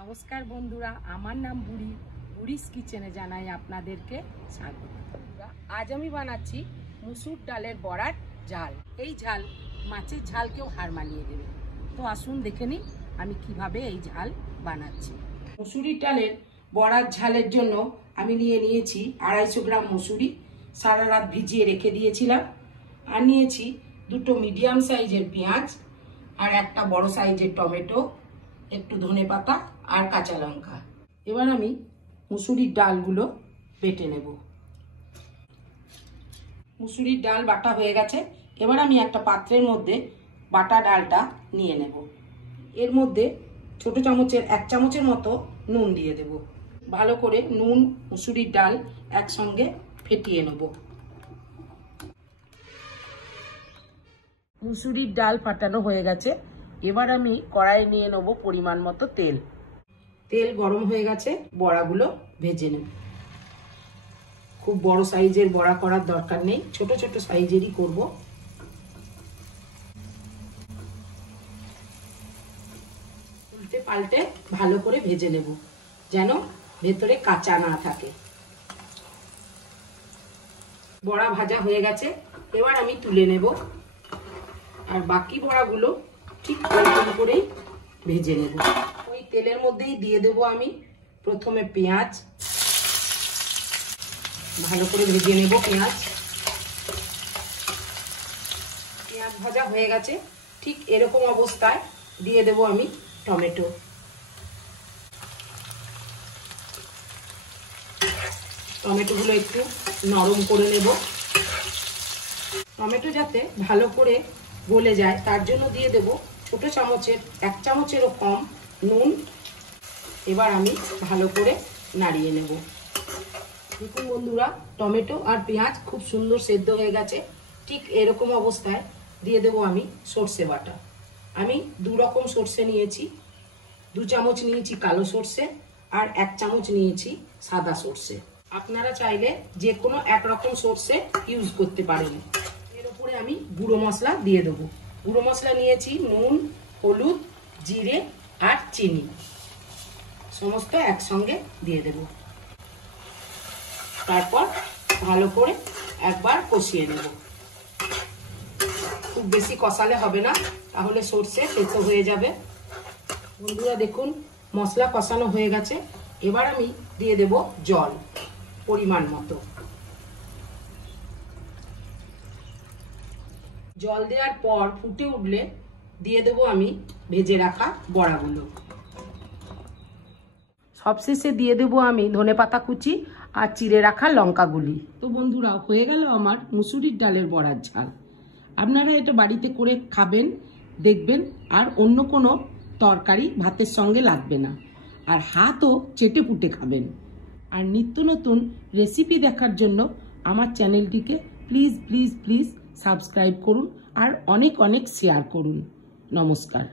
নমস্কার বন্ধুরা, আমার নাম বুড়ি। বুড়িস কিচেনে জানাই আপনাদেরকে স্বাগত। আজ আমি বানাচ্ছি মুসুর ডালের বড়ার ঝাল। এই ঝাল মাছের ঝালকেও হার মানিয়ে দেবে। তো আসুন দেখে নিই আমি কিভাবে এই ঝাল বানাচ্ছি। মুসুরির ডালের বড়ার ঝালের জন্য আমি নিয়েছি 250 গ্রাম মুসুরি, সারা রাত ভিজিয়ে রেখে দিয়েছিলাম। আর নিয়েছি দুটো মিডিয়াম সাইজের পেঁয়াজ, আর একটা বড় সাইজের টমেটো, একটু ধনেপাতা আর কাঁচা লঙ্কা। এবার আমি মুসুরির ডালগুলো বেটে নেব। মুসুরির ডাল বাটা হয়ে গেছে। এবার আমি একটা পাত্রের মধ্যে বাটা ডালটা নিয়ে নেব। এর মধ্যে ছোট চামচের 1 চামচের মতো নুন দিয়ে দেব। ভালো করে নুন মুসুরির ডাল একসঙ্গে ফেটিয়ে নেব। মুসুরির ডাল ফাটানো হয়ে গেছে। এবার আমি কড়াই নিয়ে নেব পরিমাণ মতো তেল। তেল গরম হয়ে গেছে, বড়াগুলো ভেজে নেব। খুব বড় সাইজের বড়া করার দরকার নেই, ছোট ছোট সাইজেরই করব। উল্টে পাল্টে ভালো করে ভেজে নেব, যেন ভেতরে কাঁচা না থাকে। বড়া ভাজা হয়ে গেছে, এবার আমি তুলে নেব। আর বাকি বড়াগুলো ঠিক এরকম করেই ভেজে নেব। ওই তেলের মধ্যেই দিয়ে দেব আমি প্রথমে পেঁয়াজ। ভালো করে ভেজে নেব পেঁয়াজ। পেঁয়াজ ভাজা হয়ে গেছে, ঠিক এরকম অবস্থায় দিয়ে দেব আমি টমেটো। টমেটোগুলো একটু নরম করে নেব। টমেটো যাতে ভালো করে গলে যায় তার জন্য দিয়ে দেব ছোট চামচের 1 চামচেরও কম নুন। এবার আমি ভালো করে নাড়িয়ে নেব। দেখুন বন্ধুরা, টমেটো আর পেঁয়াজ খুব সুন্দর সেদ্ধ হয়ে গেছে। ঠিক এরকম অবস্থায় দিয়ে দেব আমি সর্ষে বাটা। আমি 2 রকম সর্ষে নিয়েছি। 2 চামচ নিয়েছি কালো সর্ষে, আর 1 চামচ নিয়েছি সাদা সর্ষে। আপনারা চাইলে যে কোনো 1 রকম সর্ষে ইউজ করতে পারেন। এর উপরে আমি গুঁড়ো মশলা দিয়ে দেবো। গুঁড়ো মশলা নিয়েছি নুন, হলুদ, জিরে আর চিনি, সমস্ত একসঙ্গে দিয়ে দেব। তারপর ভালো করে একবার কষিয়ে নেব। খুব বেশি কষালে হবে না, তাহলে সর্ষে তেতো হয়ে যাবে। বন্ধুরা দেখুন, মশলা কষানো হয়ে গেছে। এবার আমি দিয়ে দেব জল পরিমাণ মতো। জল দেওয়ার পর ফুটে উঠলে দিয়ে দেব আমি ভেজে রাখা বড়াগুলো। সবশেষে দিয়ে দেব আমি ধনেপাতা কুচি আর চিড়ে রাখা লঙ্কাগুলি। তো বন্ধুরা, হয়ে গেল আমার মুসুরির ডালের বড়ার ঝাল। আপনারা এটা বাড়িতে করে খাবেন, দেখবেন আর অন্য কোনো তরকারি ভাতের সঙ্গে লাগবে না। আর হাতও চেটে পুটে খাবেন। আর নিত্য নতুন রেসিপি দেখার জন্য আমার চ্যানেলটিকে প্লিজ প্লিজ প্লিজ সাবস্ক্রাইব করুন আর অনেক অনেক শেয়ার করুন। নমস্কার।